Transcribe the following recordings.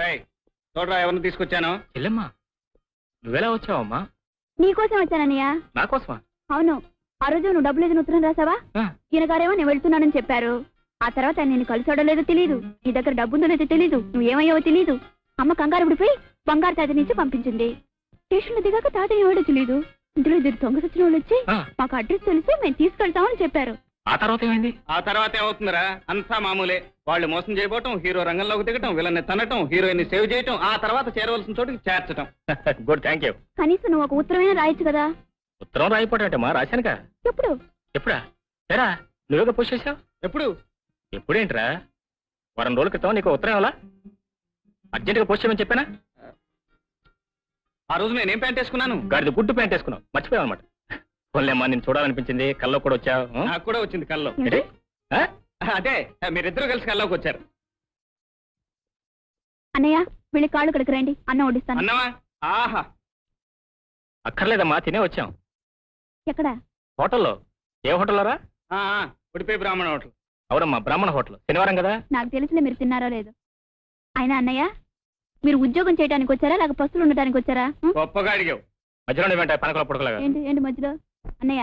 చూడరా ఎవరిని తీసుకొచ్చాను. చెల్లెమ్మా నువ్వెలా వచ్చావమ్మా? నీకోసం వచ్చానన్నయ్య. నా కోసమా? అవును. ఆ రోజు నువ్వు డబ్బులు ఏదైనా ఉత్తరం రాసావా? ఈయన గారేమో నేను వెళ్తున్నానని చెప్పారు. ఆ తర్వాత ఆయన నేను కలిసాడో లేదో తెలియదు, నీ దగ్గర డబ్బుందో లేదో తెలీదు, నువ్వేమయ్యావో తెలీదు. అమ్మ కంగారు పడిపోయి బంగారు తాత నుంచి పంపించింది. స్టేషన్లో దిగాక తాత ఏవాడో తెలీదు. ఇందులో ఇద్దరు దొంగ సచ్చిన వాళ్ళు వచ్చి మాకు అడ్రస్ తెలిసి మేము తీసుకెళ్తామని చెప్పారు. ఆ తర్వాత ఏమైంది? ఆ తర్వాత ఏమవుతుందిరా, అంతా మామూలే. వాళ్ళు మోసం చేయబోవటం, హీరో రంగంలోకి దిగటం, విలన్ని తనటం, హీరోయిన్ సేవ్ చేయటం, ఆ తర్వాత చేరవలసిన చోటుకి చేర్చటం. Good, thank you. కనీసం నువ్వు ఒక ఉత్తరమైనా రాయొచ్చు కదా. ఉత్తరం రాయిపోటమ్మా, రాశానుగా. ఎప్పుడు? ఎప్పుడా? ఎరా నువ్వేగా పోస్ట్ చేసావు? ఎప్పుడు? ఎప్పుడేంట్రా? వారం రోజుల క్రితం నీకు ఉత్తరం ఎవలా అర్జెంట్గా పోస్ట్ చేయమని చెప్పానా? ఆ రోజు నేనేం ప్యాంట్ వేసుకున్నాను? గాడిద గుడ్డు ప్యాంట్ వేసుకున్నావు, మర్చిపోయావు అనమాట. పోన్లేమ్మా, నేను చూడాలనిపించింది, కల్లో కూడా వచ్చావు. నాకు కూడా వచ్చింది కల్లో. అదే మీరిద్దరు కలిసి కల్లోకి వచ్చారు. అన్నయ్య వెళ్ళి కాళ్ళు కడికి రండి, అన్నం వడ్డిస్తాను. అన్నమా? ఆహా, అక్కర్లేదమ్మా, తినే వచ్చాం. ఎక్కడ? హోటల్లో. ఏ హోటల్లో రా? ఉడిపే బ్రాహ్మణ హోటల్. అవునమ్మా, బ్రాహ్మణ హోటల్. శనివారం కదా. నాకు తెలిసిలే మీరు తిన్నారో లేదు. అయినా అన్నయ్య మీరు ఉద్యోగం చేయడానికి వచ్చారా లేక పస్తులు ఉండడానికి వచ్చారా? గొప్పగా అడిగావు. మధ్యలో వెంట పనకల పుడకలాగా. ఏంటి ఏంటి మధ్యలో? అన్నయ్య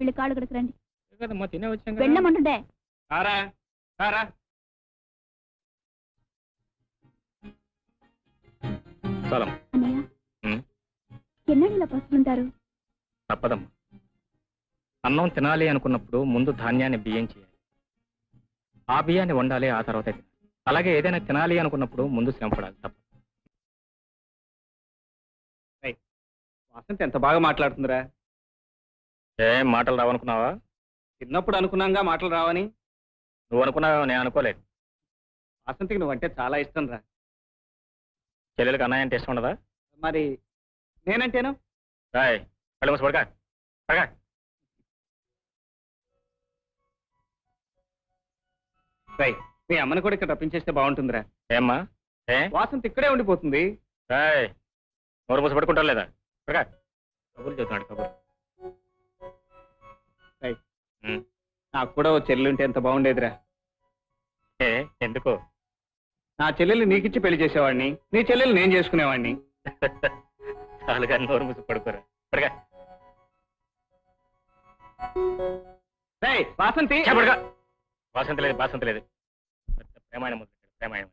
వెళ్ళి కాళ్ళు కడికి రండి. కదమ్మా, తినే వచ్చాం. వెళ్ళమంటుండే. కారా కారా. అన్నయ్య ఎన్నడూ ఇలా పస్తులుంటారు? తప్పదమ్మా. అన్నం తినాలి అనుకున్నప్పుడు ముందు ధాన్యాన్ని బియ్యం చేయాలి, ఆ బియ్యాన్ని వండాలి, ఆ తర్వాత తినాలి. అలాగే ఏదైనా తినాలి అనుకున్నప్పుడు ముందు శ్రమ పడాలి. తప్ప. వాసంతి ఎంత బాగా మాట్లాడుతుందిరా. ఏం మాటలు రావనుకున్నావా? చిన్నప్పుడు అనుకున్నాగా మాటలు రావని. నువ్వు అనుకున్నావా? నేను అనుకోలేదు. వాసంతికి నువ్వంటే చాలా ఇష్టం రా. చెల్లెలకు అన్నయ్య అంటే ఇష్టం ఉండదా? మరి నేనంటేను? రాయ్ కళ్ళు మూసి పడక పడక. రాయ్ మీ అమ్మని కూడా ఇక్కడ రప్పించేస్తే బాగుంటుందిరా. ఏమ్మా? ఏ వాసంతి ఇక్కడే ఉండిపోతుంది. రాయ్ నోరు మూసి పడుకుంటారు లేదా? పడక. కబుర్లు చెబుతున్నాడు, కబుర్లు. నాకు కూడా ఓ చెల్లెలు ఉంటే ఎంత బాగుండేదిరా. ఏ ఎందుకు? నా చెల్లెలు నీకిచ్చి పెళ్లి చేసేవాడిని, నీ చెల్లెలు నేను చేసుకునేవాడిని. చాలుగా నోరు మూసి పడుకోరా. పడక. వాసంతి పడక. వాసంతి లేదు, వాసంతి లేదు. ప్రేమాయణం ప్రేమాయణం.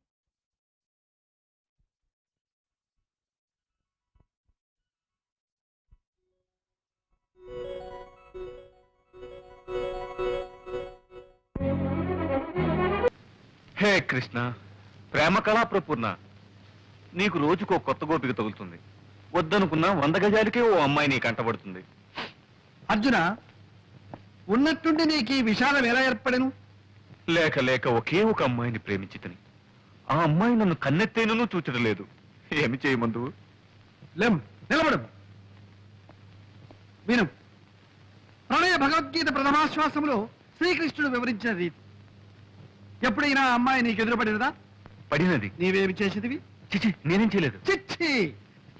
హే కృష్ణ, ప్రేమ కళా ప్రపూర్ణ, నీకు రోజుకో కొత్త గోపిక తగులుతుంది. వద్దనుకున్నా 100 గజాలకే ఓ అమ్మాయి నీ కంటబడుతుంది. అర్జున, ఉన్నట్టుండి నీకు ఈ విషాదం ఎలా ఏర్పడను? లేక లేక ఒకే ఒక అమ్మాయిని ప్రేమించితని ఆ అమ్మాయి నన్ను కన్నెత్తేనూ చూచడం లేదు. ఏమి చేయమందువు? లేం, నిలబడు. విను. ప్రణయ భగవద్గీత ప్రథమాశ్వాసంలో శ్రీకృష్ణుడు వివరించిన రీతి. ఎప్పుడైనా ఆ అమ్మాయి నీకు ఎదురుపడినదా? పడినది. నీవేమి చేసేదివి? చిచి, నేనేం చేయలేదు. చిచ్చి,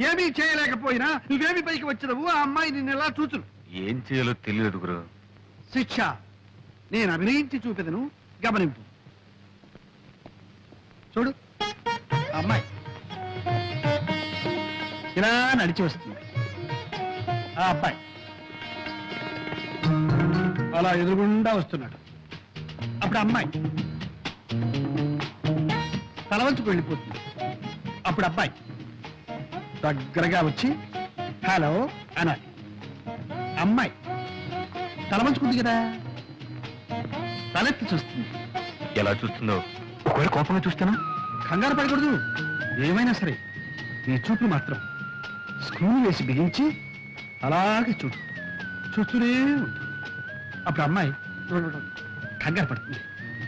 ఏమీ చేయలేకపోయినా నువ్వేమి పైకి వచ్చినవు? ఆ అమ్మాయి నిన్ను ఎలా చూచును? ఏం చేయాలో తెలియదు గురు. శిక్ష నేను అభినయించి చూపెదను, గమనింపు. చూడు, ఆ అమ్మాయి ఇలా నడిచి వస్తుంది. ఆ అబ్బాయి అలా ఎదురుగుండా వస్తున్నాడు. అప్పుడు అమ్మాయి తలవంచుకు వెళ్ళిపోతుంది. అప్పుడు అబ్బాయి దగ్గరగా వచ్చి హలో అనాలి. అమ్మాయి తలవంచుకుంది కదా, తలెత్తి చూస్తుంది. ఎలా చూస్తుందో? ఒకవేళ కోపంగా చూస్తానా? కంగారు పడకూడదు. ఏమైనా సరే నీ చూపులు మాత్రం స్క్రూలు వేసి బిగించి అలాగే చూడు, చూస్తూనే ఉండు. అప్పుడు అమ్మాయి కంగారు పడుతుంది,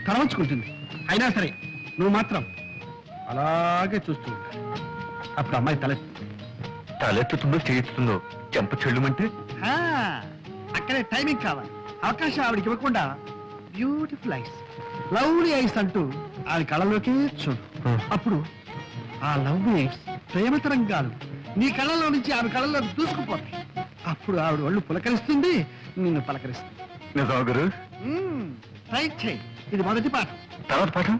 తలవంచుకుంటుంది. అయినా సరే నువ్వు మాత్రం అలాగే చూస్తూ ఉండాలి. అప్పుడు అమ్మాయి తలెత్తుతుందో చేయిస్తుందో చెంప చెల్లుమంటే అక్కడే టైమింగ్ కావాలి. అవకాశం ఆవిడకి ఇవ్వకుండా బ్యూటిఫుల్ ఐస్, లవ్లీ ఐస్ అంటూ ఆవిడ కళ్ళలోకే చూడు. అప్పుడు ఆ లవ్లీ ఐస్ ప్రేమ తరంగాలు నీ కళ్ళలో నుంచి ఆవిడ కళ్ళలో దూసుకుపోతాయి. అప్పుడు ఆవిడ ఒళ్ళు పులకరిస్తుంది, నిన్ను పలకరిస్తుంది. నిజమా గురు? ట్రై చేయి. ఇది మొదటి పాఠం. తర్వాత పాఠం?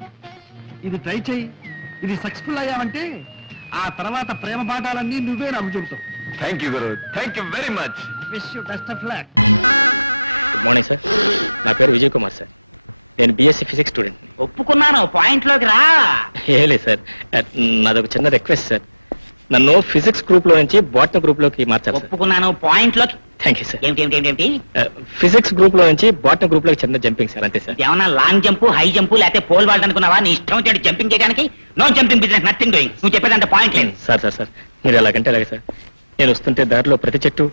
ఇది ట్రై చేయి, ఇది సక్సెస్ఫుల్ అయ్యావంటే ఆ తర్వాత ప్రేమ పాఠాలన్నీ నువ్వే నాకు చెబుతావు. థ్యాంక్ యూ గురు, thank you very much. Wish you best of luck. Good morning sir. నా పేరు విజయ్ కుమార్ సార్. నేను బీఎస్సీ ఫిజిక్స్ స్టూడెంట్. ఒప్పుకున్నాను, పాయింట్ లోకి రా. లేదు సార్, నాదొక చిన్న రిక్వెస్ట్ సార్. నన్ను ఫిజిక్స్ గ్రూప్ లో నుంచి బాటనీ గ్రూప్ లోకి మార్చాలి సార్. ఒప్పుకున్నాను, పాయింట్ లోకి. Thank you sir. ఏమిటి ఫిజిక్స్ గ్రూప్ లో నుంచి బాటనీ గ్రూప్ లోకి చిన్న జంపింగ్ సార్, అంతే సార్. ఏమన్నా లాంగ్ జంప్, హై జంప్, లేకపోతే పోల్ వాల్ట్ అనుకున్నావా? నీ ఇష్టం వచ్చేది జంపింగ్ చేయడానికి. No jumping business, nothing doing. నువ్వు చెప్పేదంటే పాయింట్ లేదు. సార్ సార్ సార్ మీరు ఎలాగంటే అలాగే సార్. నేను వస్తుంటే దారిలో ప్రతి చెట్టు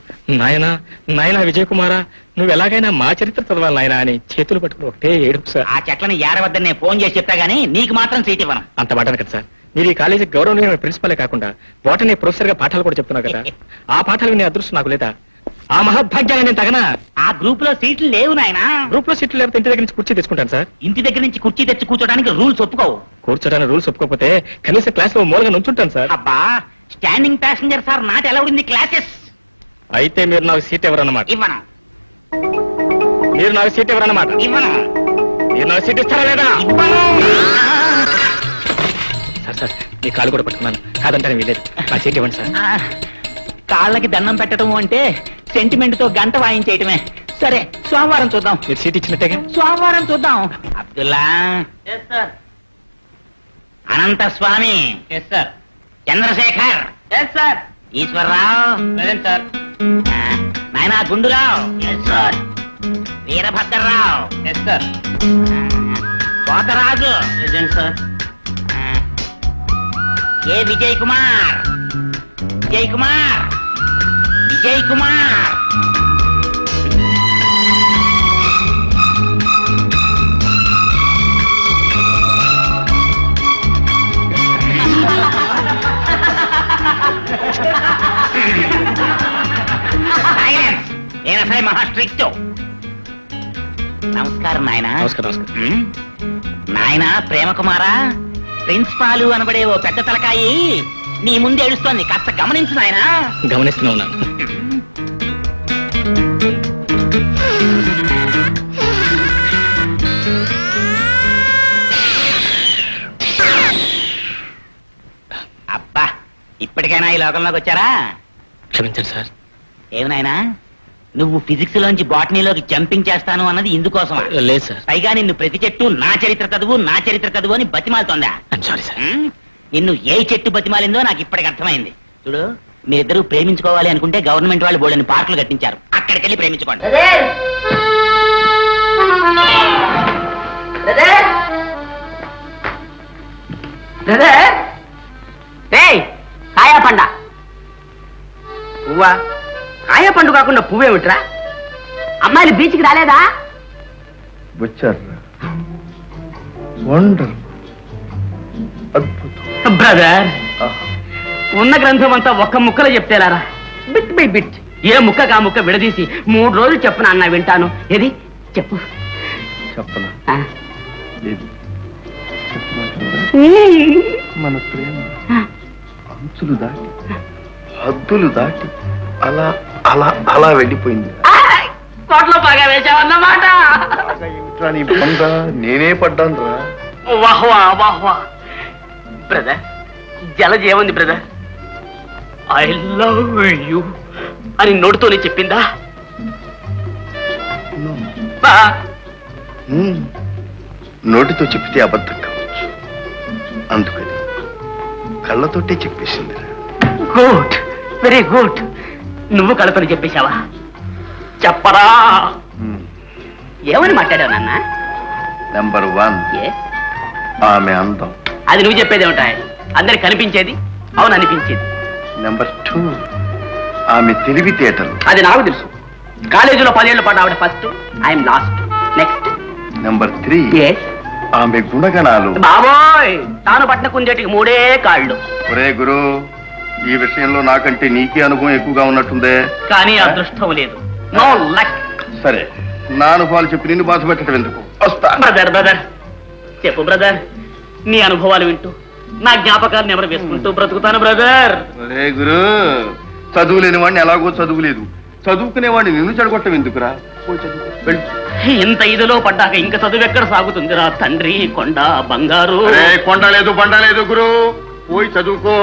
నాయనా నాయనా విజయ్ కుమారా నువ్వు ఎలాగైనా మా చరిత్ర చదవాలి నాయనా అని చేతులు పట్టుకుని ఒకటే ఏడుపు సార్. ఆ చెట్లని ఏరవద్దని నేను ఫోన్ చేసి చెప్తా గానీ నీకు మాత్రం సీట్ ఇవ్వను. అంత మాట కదా సార్. మీరు ఈ కాలేజీ గౌరవనీయ ప్రిన్సిపలే కాకుండా బాటనీ ప్రొఫెసర్ గా పాఠాలు కూడా చెప్తున్నారు కదా. ఆ పాఠాలు వినే అదృష్టం నాకు లేదా? ఆ మహద్భాగ్యాన్ని నేను తగనా? ఆ గ్రూప్ లో సీట్లు లేవు నాయనా. గ్రూప్ లో సీట్లు లేకపోతే ఇంటి దగ్గర నుంచి కుర్చీ తెచ్చుకుంటాను సార్. ఇంటి దగ్గర నుంచి కుర్చీ తెచ్చి కూర్చోడానికి రూల్స్ ఒప్పుకోవు. కూర్చోడానికి రూల్స్ ఒప్పుకోకపోతే కనీసం క్లాస్ లో మూలగా నుంచుంటాను సార్. అబ్బా, standing passenger sir not allowed in the classes. అయితే మీరు నాకు సీట్ ఎవరన్నమాట? ఇవ్వను మీరు నాకు సీట్ ఎవరన్నమాట? ఇవ్వను మీరు నాకు సీట్ ఇస్తారా లేదా? ఇవ్వను. సార్ సార్ మీ కాలు కూడా పట్టుకున్నాను, కాదంటాను వీలేదు. నా సీట్ ఇవ్వండి సార్. ఆ, కాళ్ళకి దండం పెట్టడం అంటే సెంటిమెంట్ తో గంట వాయించేయటమే. సరే, సోమవారం చూద్దాం. మీరు సీట్ ఇచ్చినట్టేగా. సోమవారం చూద్దాం. అబ్దుల్లా, అనంత స్వామి, చంద్రశేఖర్, ఈశ్వరరావు, నాయనా గుండురావు, వీరభద్రరావు, పోతరాజు, ఏ విజయ్ కుమార్, విజయ్ కుమార్, విజయ్ కుమార్. నేను అసలు మహా స్ట్రిక్ట్. నమస్కారం నాయన. నమస్కారం నమస్కారం. నాయన ప్రేమ కుమారా, ప్రిన్సిపాలు అనబడే ఓ పెద్ద తలకాయి నీ ముందు ఏడుస్తోంది, కాస్త గమనించు నాయనా. గమనిస్తూనే ఉన్నాను. అబ్బా, ఇప్పటికైనా ఈ లోకంలోకి వచ్చారా? క్షమించండి సార్. ఏమి నాయనా, నువ్వు ఫిజిక్స్ లోంచి బాటనీలోకి జంపింగ్ చేస్తాను అన్నది ఇందుకోసమా? లేదు సార్. పైగా నిన్ను ప్రతి చెట్టు నా చరిత్ర చదువు, నా చరిత్ర చదువు అని బతిమాలుతోందా? I'm sorry sir. నిన్ను ఏ చెట్టు బతిమాలిందో నాకు ఇప్పటికి అర్థమైంది. చూడు, మీరిద్దరూ ప్రేమించుకోవాలి అనుకుంటే గవర్నమెంట్ వాళ్ళు బోల్డని పార్కులు కట్టించారు, అక్కడికి వెళ్ళి ప్రేమించుకోండి. కాయా పండ పువ్వా? కాయా పండు కాకుండా పువ్వేమిట్రా? అమ్మాయిలు బీచ్కి రాలేదా? బ్రదర్, ఉన్న గ్రంథం అంతా ఒక్క ముక్కలో చెప్తేలారా, బిట్ బై బిట్, ఏ ముక్క కా ముక్క విడదీసి 3 రోజులు చెప్పున అన్న వింటాను. ఏది చెప్పు. చెప్పనా? మన ప్రేమ అంచులు దాటి, హద్దులు దాటి అలా అలా అలా వెళ్ళిపోయింది. కోట్లో బాగా వేసావన్నమాట. నీ బంద నేనే పడ్డాను రా. వాహ్వా వాహ్వా. బ్రదర్, జలజ ఏముంది బ్రదర్? ఐ లవ్ యూ అని నోటితోనే చెప్పిందా? నోటితో చెప్తే అబద్ధం కావచ్చు, అందుకని కళ్ళతోటే చెప్పేసింది. Good, very good. నువ్వు కళతోనే చెప్పేశావా? చెప్పరా. ఏమని మాట్లాడావు నాన్న? నెంబర్ 1 ఆమె అందం. అది నువ్వు చెప్పేది ఏమిటాయి? అందరికి కనిపించేది అవును అనిపించేది. నెంబర్ 2 ఆమె తెలివితేటలు. అది నాకు తెలుసు. కాలేజీలో 10 ఏళ్ళు పడ్డ ఆవిడ first, I'm last. Next. Number 3 ఆమె గుణగణాలు. బాబోయ్, తాను పట్టిన కుందేటికి 3 కాళ్ళు. ఒరే గురు, ఈ విషయంలో నాకంటే నీకే అనుభవం ఎక్కువగా ఉన్నట్టుందే. కానీ అదృష్టం లేదు. No luck. సరే, నా అనుభవాలు చెప్పి నిన్ను బాధ పెట్టడం ఎందుకు? వస్తా. బ్రదర్ చెప్పు బ్రదర్, నీ అనుభవాలు వింటూ నా జ్ఞాపకాలను ఎవరు వేసుకుంటూ బ్రతుకుతాను బ్రదర్. ఒరే గురు, చదువు లేని వాడిని ఎలాగో చదువు లేదు, చదువుకునే వాడిని నిన్ను చెడగొట్టం ఎందుకురా? పోయి చదువుకో, వెళ్ళు. ఇంత ఇదిలో పడ్డాక ఇంక చదువు ఎక్కడ సాగుతుందిరా తండ్రి కొండ బంగారు కొండ లేదు బండ లేదు గురు పోయి చదువుకో